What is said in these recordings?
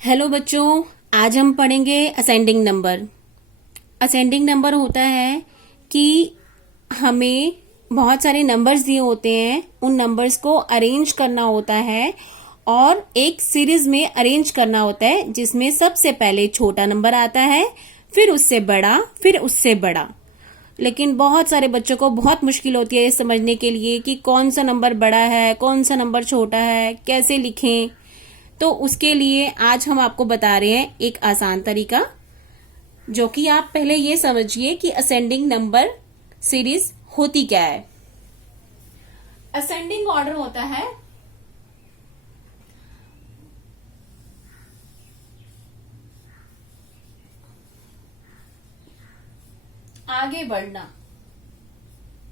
Hello बच्चों, आज हम पढ़ेंगे असेंडिंग नंबर। असेंडिंग नंबर होता है कि हमें बहुत सारे नंबर्स दिए होते हैं, उन नंबर्स को अरेंज करना होता है और एक सीरीज में अरेंज करना होता है, जिसमें सबसे पहले छोटा नंबर आता है, फिर उससे बड़ा, फिर उससे बड़ा। लेकिन बहुत सारे बच्चों को बहुत मुश्किल होती है ये समझने के लिए कि कौन सा नंबर बड़ा है, कौन सा नंबर छोटा है, कैसे लिखें। तो उसके लिए आज हम आपको बता रहे हैं एक आसान तरीका, जो कि आप पहले ये समझिए कि असेंडिंग नंबर सीरीज होती क्या है। असेंडिंग ऑर्डर होता है आगे बढ़ना,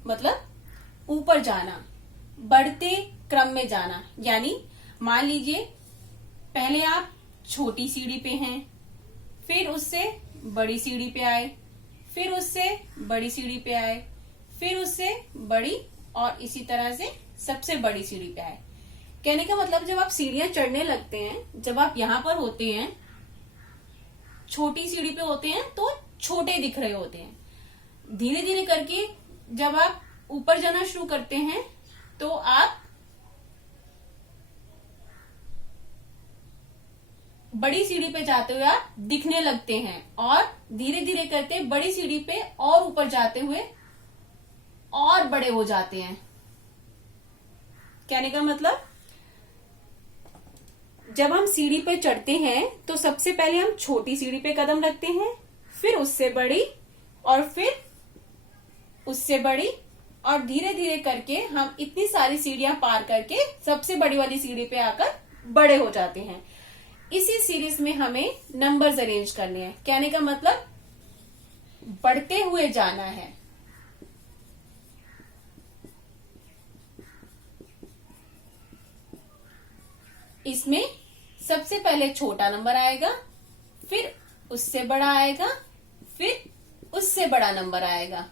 मतलब ऊपर जाना, बढ़ते क्रम में जाना। यानी मान लीजिए पहले आप छोटी सीढ़ी पे हैं, फिर उससे बड़ी सीढ़ी पे आए, फिर उससे बड़ी सीढ़ी पे आए, फिर उससे बड़ी, और इसी तरह से सबसे बड़ी सीढ़ी पे आए। कहने का मतलब जब आप सीढ़ियां चढ़ने लगते हैं, जब आप यहां पर होते हैं, छोटी सीढ़ी पे होते हैं तो छोटे दिख रहे होते हैं। धीरे धीरे करके जब आप ऊपर जाना शुरू करते हैं तो आप बड़ी सीढ़ी पे जाते हुए आप दिखने लगते हैं, और धीरे धीरे करते बड़ी सीढ़ी पे और ऊपर जाते हुए और बड़े हो जाते हैं। कहने का मतलब जब हम सीढ़ी पे चढ़ते हैं तो सबसे पहले हम छोटी सीढ़ी पे कदम रखते हैं, फिर उससे बड़ी, और फिर उससे बड़ी, और धीरे धीरे करके हम इतनी सारी सीढ़ियां पार करके सबसे बड़ी वाली सीढ़ी पे आकर बड़े हो जाते हैं। इसी सीरीज में हमें नंबर्स अरेंज करने हैं। कहने का मतलब बढ़ते हुए जाना है। इसमें सबसे पहले छोटा नंबर आएगा, फिर उससे बड़ा आएगा, फिर उससे बड़ा नंबर आएगा।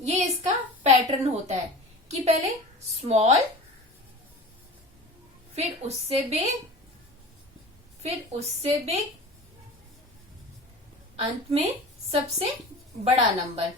ये इसका पैटर्न होता है कि पहले स्मॉल, फिर उससे बिग, फिर उससे बिग, अंत में सबसे बड़ा नंबर।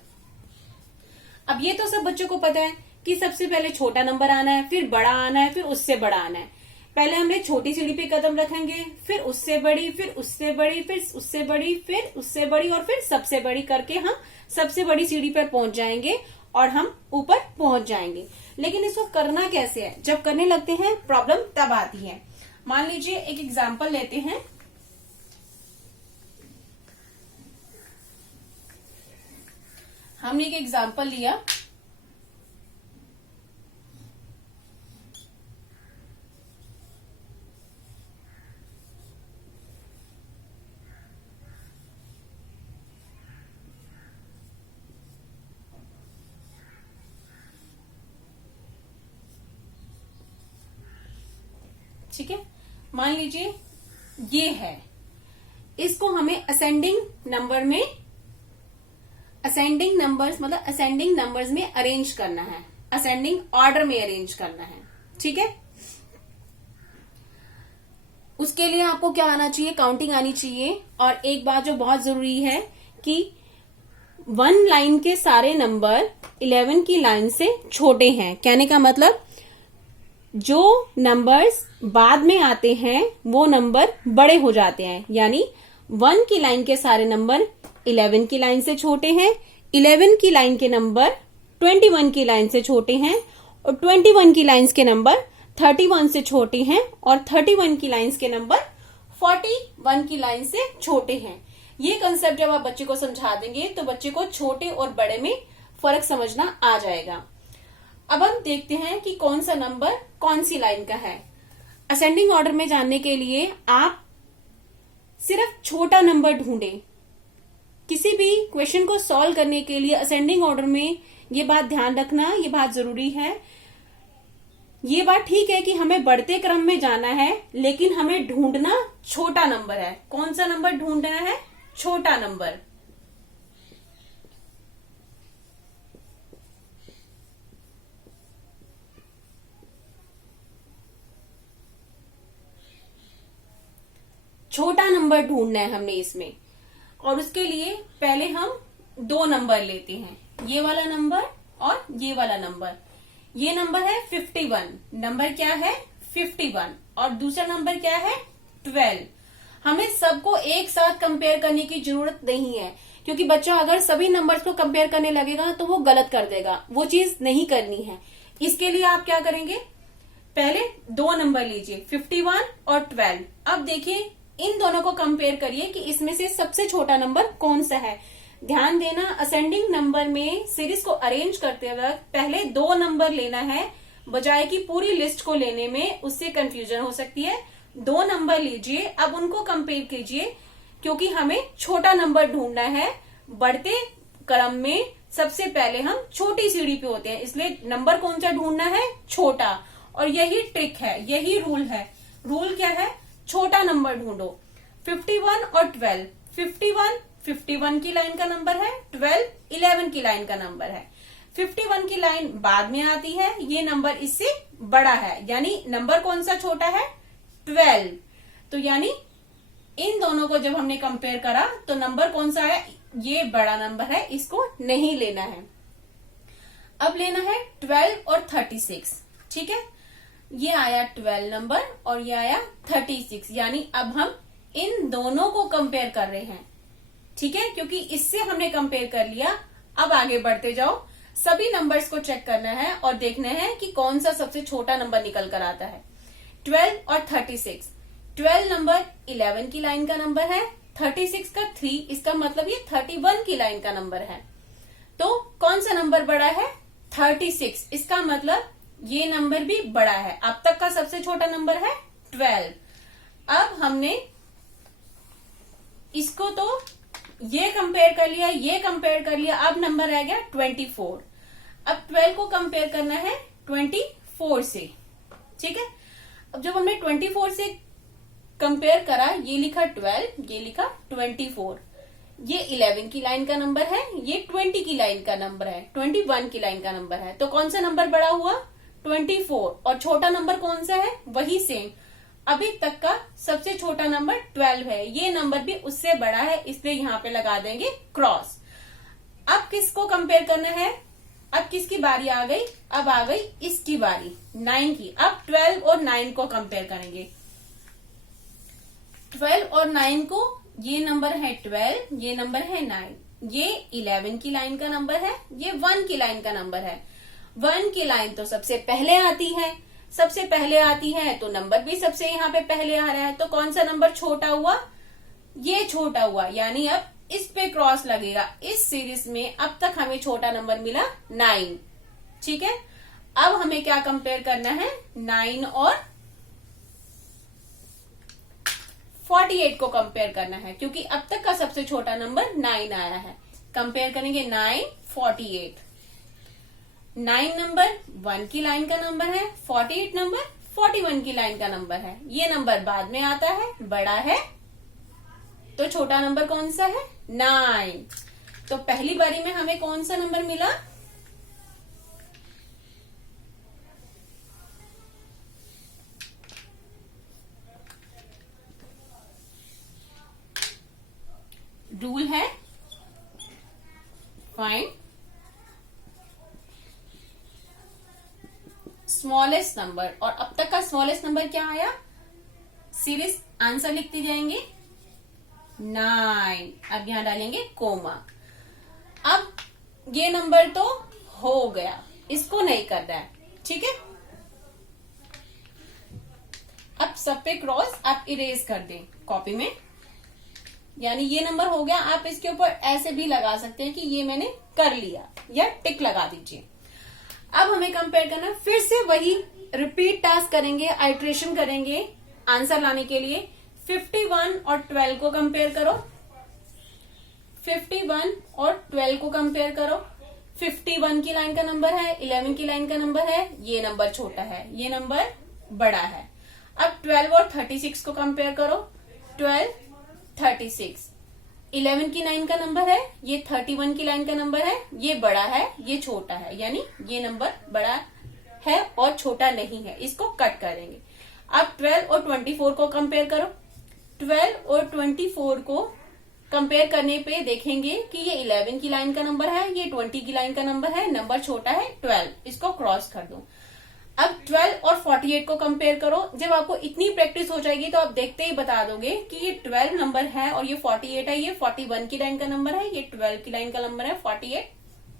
अब ये तो सब बच्चों को पता है कि सबसे पहले छोटा नंबर आना है, फिर बड़ा आना है, फिर उससे बड़ा आना है। पहले हमने छोटी सीढ़ी पे कदम रखेंगे, फिर उससे बड़ी, फिर उससे बड़ी, फिर उससे बड़ी, फिर उससे बड़ी, और फिर सबसे बड़ी करके हम सबसे बड़ी सीढ़ी पर पहुंच जाएंगे और हम ऊपर पहुंच जाएंगे। लेकिन इसको करना कैसे है? जब करने लगते हैं प्रॉब्लम तब आती है। मान लीजिए एक एग्जाम्पल लेते हैं। हमने एक एग्जाम्पल लिया, ठीक है। मान लीजिए ये है, इसको हमें असेंडिंग नंबर में, असेंडिंग नंबर्स मतलब असेंडिंग नंबर्स में अरेंज करना है, असेंडिंग ऑर्डर में अरेंज करना है। ठीक है। उसके लिए आपको क्या आना चाहिए? काउंटिंग आनी चाहिए। और एक बात जो बहुत जरूरी है कि 1 लाइन के सारे नंबर 11 की लाइन से छोटे हैं। कहने का मतलब जो नंबर्स बाद में आते हैं वो नंबर बड़े हो जाते हैं। यानी 1 की लाइन के सारे नंबर 11 की लाइन से छोटे हैं, 11 की लाइन के नंबर 21 की लाइन से छोटे हैं, और 21 की लाइंस के नंबर 31 से छोटे हैं, और 31 की लाइंस के नंबर 41 की लाइन से छोटे हैं। ये कंसेप्ट जब आप बच्चे को समझा देंगे तो बच्चे को छोटे और बड़े में फर्क समझना आ जाएगा। अब हम देखते हैं कि कौन सा नंबर कौन सी लाइन का है। असेंडिंग ऑर्डर में जानने के लिए आप सिर्फ छोटा नंबर ढूंढें। किसी भी क्वेश्चन को सॉल्व करने के लिए असेंडिंग ऑर्डर में ये बात ध्यान रखना, ये बात जरूरी है। ये बात ठीक है कि हमें बढ़ते क्रम में जाना है, लेकिन हमें ढूंढना छोटा नंबर है। कौन सा नंबर ढूंढना है? छोटा नंबर। छोटा नंबर ढूंढना है हमने इसमें। और उसके लिए पहले हम 2 नंबर लेते हैं, ये वाला नंबर और ये वाला नंबर। ये नंबर है 51, नंबर क्या है 51, और दूसरा नंबर क्या है 12। हमें सबको एक साथ कंपेयर करने की जरूरत नहीं है, क्योंकि बच्चा अगर सभी नंबर्स को कंपेयर करने लगेगा तो वो गलत कर देगा, वो चीज नहीं करनी है। इसके लिए आप क्या करेंगे, पहले 2 नंबर लीजिए 51 और 12। अब देखिए इन दोनों को कंपेयर करिए कि इसमें से सबसे छोटा नंबर कौन सा है। ध्यान देना, असेंडिंग नंबर में सीरीज को अरेंज करते वक्त पहले 2 नंबर लेना है, बजाय कि पूरी लिस्ट को लेने में, उससे कंफ्यूजन हो सकती है। 2 नंबर लीजिए, अब उनको कंपेयर कीजिए, क्योंकि हमें छोटा नंबर ढूंढना है। बढ़ते क्रम में सबसे पहले हम छोटी सीढ़ी पे होते हैं, इसलिए नंबर कौन सा ढूंढना है, छोटा। और यही ट्रिक है, यही रूल है। रूल क्या है, छोटा नंबर ढूंढो। 51 और 12, 51 की लाइन का नंबर है, 12 11 की लाइन का नंबर है। 51 की लाइन बाद में आती है, ये नंबर इससे बड़ा है, यानी नंबर कौन सा छोटा है, 12। तो यानी इन दोनों को जब हमने कंपेयर करा तो नंबर कौन सा है, ये बड़ा नंबर है, इसको नहीं लेना है। अब लेना है 12 और 36, ठीक है। ये आया 12 नंबर और ये आया 36, यानी अब हम इन दोनों को कंपेयर कर रहे हैं, ठीक है। क्योंकि इससे हमने कंपेयर कर लिया, अब आगे बढ़ते जाओ। सभी नंबर्स को चेक करना है और देखना है कि कौन सा सबसे छोटा नंबर निकल कर आता है। 12 और 36, 12 नंबर 11 की लाइन का नंबर है, 36 का 3, इसका मतलब ये 31 की लाइन का नंबर है। तो कौन सा नंबर बड़ा है, 36, इसका मतलब ये नंबर भी बड़ा है। अब तक का सबसे छोटा नंबर है 12। अब हमने इसको तो ये कंपेयर कर लिया, ये कंपेयर कर लिया, अब नंबर रह गया 24। अब 12 को कंपेयर करना है 24 से, ठीक है। अब जब हमने 24 से कंपेयर करा, ये लिखा 12, ये लिखा 24, ये 11 की लाइन का नंबर है, ये 20 की लाइन का नंबर है, 21 की लाइन का नंबर है। तो कौन सा नंबर बड़ा हुआ, 24, और छोटा नंबर कौन सा है, वही सेम। अभी तक का सबसे छोटा नंबर 12 है, ये नंबर भी उससे बड़ा है, इसलिए यहाँ पे लगा देंगे क्रॉस। अब किसको कंपेयर करना है, अब किसकी बारी आ गई, अब आ गई इसकी बारी, 9 की। अब 12 और 9 को कंपेयर करेंगे। 12 और 9 को, ये नंबर है 12, ये नंबर है 9, ये 11 की लाइन का नंबर है, ये 1 की लाइन का नंबर है। 1 की लाइन तो सबसे पहले आती है, सबसे पहले आती है तो नंबर भी सबसे यहाँ पे पहले आ रहा है। तो कौन सा नंबर छोटा हुआ, ये छोटा हुआ, यानी अब इस पे क्रॉस लगेगा। इस सीरीज में अब तक हमें छोटा नंबर मिला 9, ठीक है। अब हमें क्या कंपेयर करना है, 9 और 48 को कंपेयर करना है, क्योंकि अब तक का सबसे छोटा नंबर 9 आया है। कंपेयर करेंगे 9, 48। 9 नंबर 1 की लाइन का नंबर है, 48 नंबर 41 की लाइन का नंबर है। ये नंबर बाद में आता है, बड़ा है, तो छोटा नंबर कौन सा है, 9। तो पहली बारी में हमें कौन सा नंबर मिला, रूल है फाइंड स्मॉलेस्ट नंबर, और अब तक का स्मॉलेस्ट नंबर क्या आया, सीरीज आंसर लिखते जाएंगे 9। अब यहां डालेंगे कोमा। अब ये नंबर तो हो गया, इसको नहीं करना है, ठीक है। अब सब पे क्रॉस आप इरेज कर दें कॉपी में, यानी ये नंबर हो गया। आप इसके ऊपर ऐसे भी लगा सकते हैं कि ये मैंने कर लिया, या टिक लगा दीजिए। अब हमें कंपेयर करना है, फिर से वही रिपीट टास्क करेंगे, आइट्रेशन करेंगे आंसर लाने के लिए। 51 और 12 को कंपेयर करो, 51 और 12 को कंपेयर करो। 51 की लाइन का नंबर है, 11 की लाइन का नंबर है, ये नंबर छोटा है, ये नंबर बड़ा है। अब 12 और 36 को कंपेयर करो, 12, 36, 11 की लाइन का नंबर है, ये 31 की लाइन का नंबर है, ये बड़ा है, ये छोटा है, यानी ये नंबर बड़ा है और छोटा नहीं है, इसको कट करेंगे। अब 12 और 24 को कंपेयर करो, 12 और 24 को कंपेयर करने पे देखेंगे कि ये 11 की लाइन का नंबर है, ये 20 की लाइन का नंबर है, नंबर छोटा है 12, इसको क्रॉस कर दो। अब 12 और 48 को कंपेयर करो। जब आपको इतनी प्रैक्टिस हो जाएगी तो आप देखते ही बता दोगे कि ये 12 नंबर है और ये 48 है, ये 41 की लाइन का नंबर है, ये 12 की लाइन का नंबर है, 48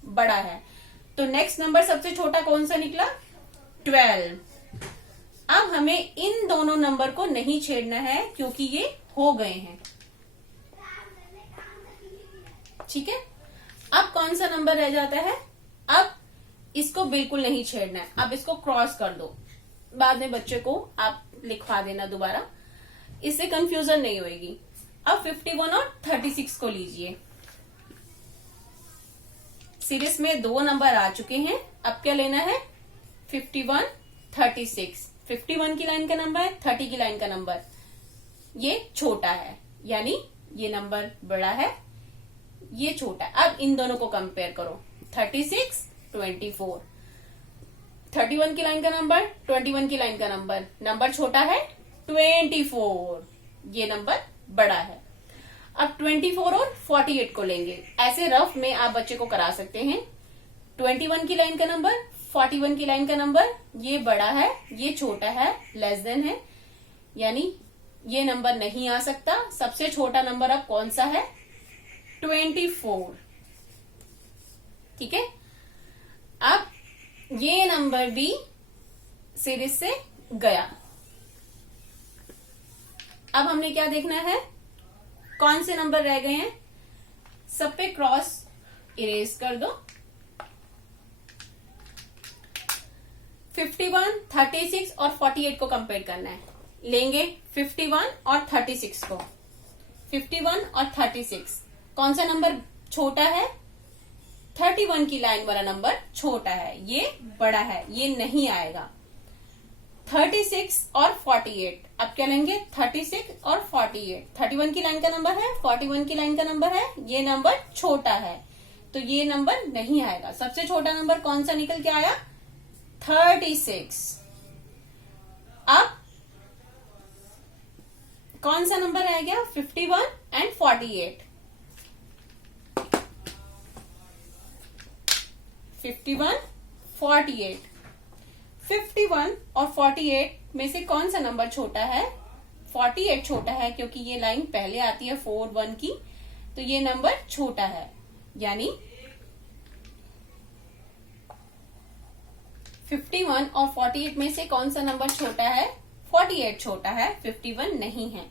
बड़ा है। तो नेक्स्ट नंबर सबसे छोटा कौन सा निकला? 12। अब हमें इन दोनों नंबर को नहीं छेड़ना है क्योंकि ये हो गए हैं, ठीक है। अब कौन सा नंबर रह जाता है? अब इसको बिल्कुल नहीं छेड़ना है, अब इसको क्रॉस कर दो। बाद में बच्चे को आप लिखवा देना दोबारा, इससे कंफ्यूजन नहीं होगी। अब 51 और 36 को लीजिए। सीरीज में दो नंबर आ चुके हैं, अब क्या लेना है? 51, 36। 51 की लाइन का नंबर है, 30 की लाइन का नंबर, ये छोटा है, यानी ये नंबर बड़ा है, ये छोटा है। अब इन दोनों को कंपेयर करो, 36, 24। 31 की लाइन का नंबर, 21 की लाइन का नंबर, नंबर छोटा है 24, ये नंबर बड़ा है। अब 24 और 48 को लेंगे, ऐसे रफ में आप बच्चे को करा सकते हैं। 21 की लाइन का नंबर, 41 की लाइन का नंबर, ये बड़ा है, ये छोटा है, लेस देन है, यानी ये नंबर नहीं आ सकता। सबसे छोटा नंबर अब कौन सा है? 24, ठीक है। अब ये नंबर भी सीरीज से गया। अब हमने क्या देखना है? कौन से नंबर रह गए हैं? सब पे क्रॉस इरेज कर दो। 51, 36 और 48 को कंपेयर करना है। लेंगे 51 और 36 को। 51 और 36, कौन सा नंबर छोटा है? 31 की लाइन वाला नंबर छोटा है, ये बड़ा है, ये नहीं आएगा। 36 और 48, अब क्या लेंगे? 36 और 48। 31 की लाइन का नंबर है, 41 की लाइन का नंबर है, ये नंबर छोटा है, तो ये नंबर नहीं आएगा। सबसे छोटा नंबर कौन सा निकल के आया? 36। अब कौन सा नंबर रह गया? 51 एंड 48। 51, 48। 51 और 48 में से कौन सा नंबर छोटा है? 48 छोटा है, क्योंकि ये लाइन पहले आती है 4, 1 की, तो ये नंबर छोटा है, यानी 51 और 48 में से कौन सा नंबर छोटा है? 48 छोटा है, 51 नहीं है।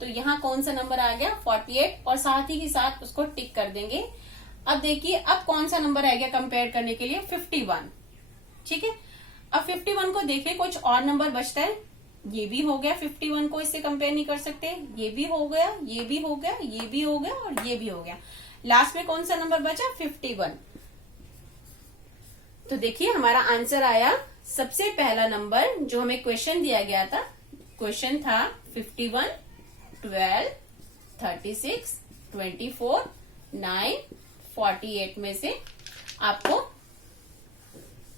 तो यहाँ कौन सा नंबर आ गया? 48, और साथ ही के साथ उसको टिक कर देंगे। अब देखिए, अब कौन सा नंबर रह गया कंपेयर करने के लिए? 51, ठीक है। अब 51 को देखिए, कुछ और नंबर बचता है, ये भी हो गया। 51 को इससे कंपेयर नहीं कर सकते, ये भी हो गया, ये भी हो गया, ये भी हो गया और ये भी हो गया। लास्ट में कौन सा नंबर बचा? 51। तो देखिए हमारा आंसर आया। सबसे पहला नंबर जो हमें क्वेश्चन दिया गया था, क्वेश्चन था 51, 12, 36, 24, 9, 48 में से आपको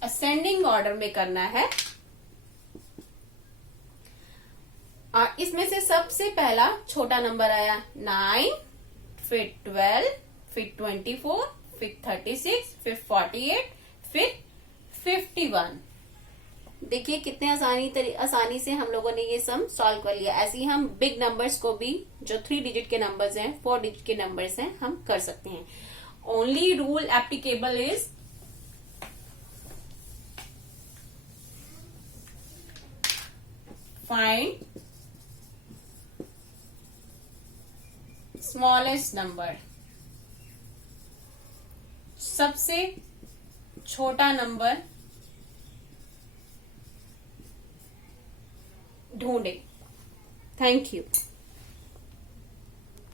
असेंडिंग ऑर्डर में करना है। और इसमें से सबसे पहला छोटा नंबर आया 9, फिर 12, फिर 24, फिर 36, फिर 48, फिर 51। देखिए कितने आसानी से हम लोगों ने ये सम सॉल्व कर लिया। ऐसे ही हम बिग नंबर्स को भी, जो 3 डिजिट के नंबर्स हैं, 4 डिजिट के नंबर्स हैं, हम कर सकते हैं। Only rule applicable is find smallest number. सबसे छोटा नंबर ढूंढे। Thank you.